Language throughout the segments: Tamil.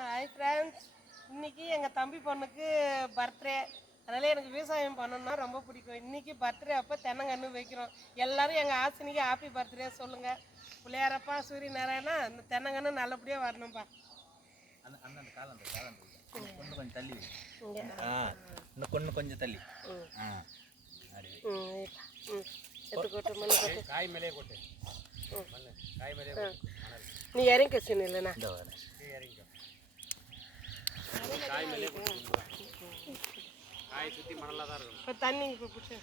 ஹாய் ஃப்ரெண்ட்ஸ், இன்றைக்கி எங்கள் தம்பி பொண்ணுக்கு பர்த்டே. அதனால் எனக்கு விவசாயம் பண்ணணுன்னா ரொம்ப பிடிக்கும். இன்றைக்கி பர்த்டே அப்போ தென்னங்கன்று வைக்கிறோம். எல்லோரும் எங்கள் ஆசினிக்கு ஹாப்பி பர்த்டே சொல்லுங்கள். பிள்ளையாரப்பா சூரிய நாராயணா இந்த தென்னங்கன்று நல்லபடியாக வரணும்ப்பா. கொஞ்சம் தள்ளி இன்னும் கொஞ்சம் தள்ளி காய் மேலே கொட்டு. நீ இறங்க சீன் இல்லைண்ணா காய் சுற்றி மணலாக தான் இருக்கும். இப்போ தண்ணி இப்போ பிடிச்சி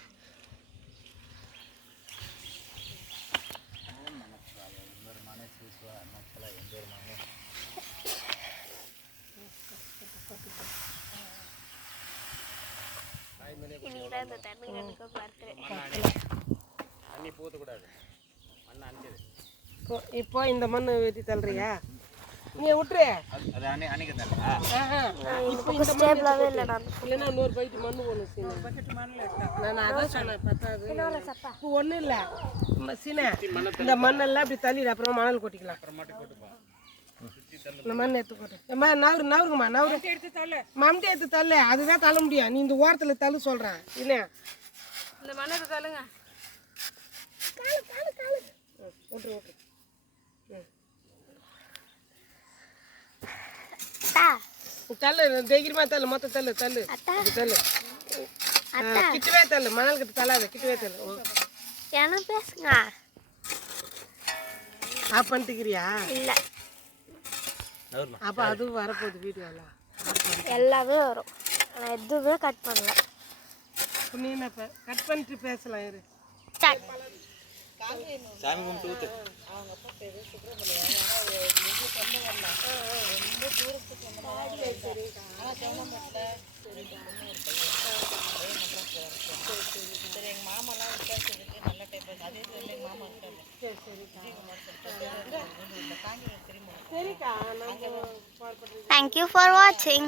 தண்ணி போத்தக்கூடாது, மண்ணை அணிச்சது. இப்போ இந்த மண் வெட்டி தள்ளுறியா? நீ விட்டுரு. அது அன்னைக்கு தான் இப்போ இந்த மண் இல்லைன்னா இன்னொரு பைட்டு மண் ஒன்று சீனா. நான் அதான் சொன்னேன் பத்தாது. இப்போ ஒன்றும் இல்லை சீனா, இந்த மண்ணெல்லாம் இப்படி தள்ளிடு, அப்புறமா மணல் கொட்டிக்கலாம். அப்புறமாட்டி போட்டுப்போம். இந்த மண் எடுத்து போட்டு நவருங்கம்மா மம்டி எடுத்து தள்ளு. அதுதான் தள்ள முடியும். நீ இந்த ஓரத்தில் தள்ளு சொல்கிறேன். இல்லை இந்த மண் எடுத்து தள்ளுங்க. விட்டுரு விட்டுரு. தள்ளு தைரியமா தள்ளு. மொத்தம் தள்ளு தள்ளு தள்ளு. கிட்டவே தள்ளு. மணல் கிட்ட தள்ளாது. கிட்டவே தள்ளு. என்ன பேசுங்க. ஆஃப் பண்ணிட்டுக்கிறியா? இல்லை, அப்போ அதுவும் வரப்போகுது வீடியோவில். எல்லாமே வரும். நான் எதுவுமே கட் பண்ணல. நீ என்ன கட் பண்ணிட்டு பேசலாம். இரு சாமி கும்பிட்டு ஊத்து. Thank you for watching.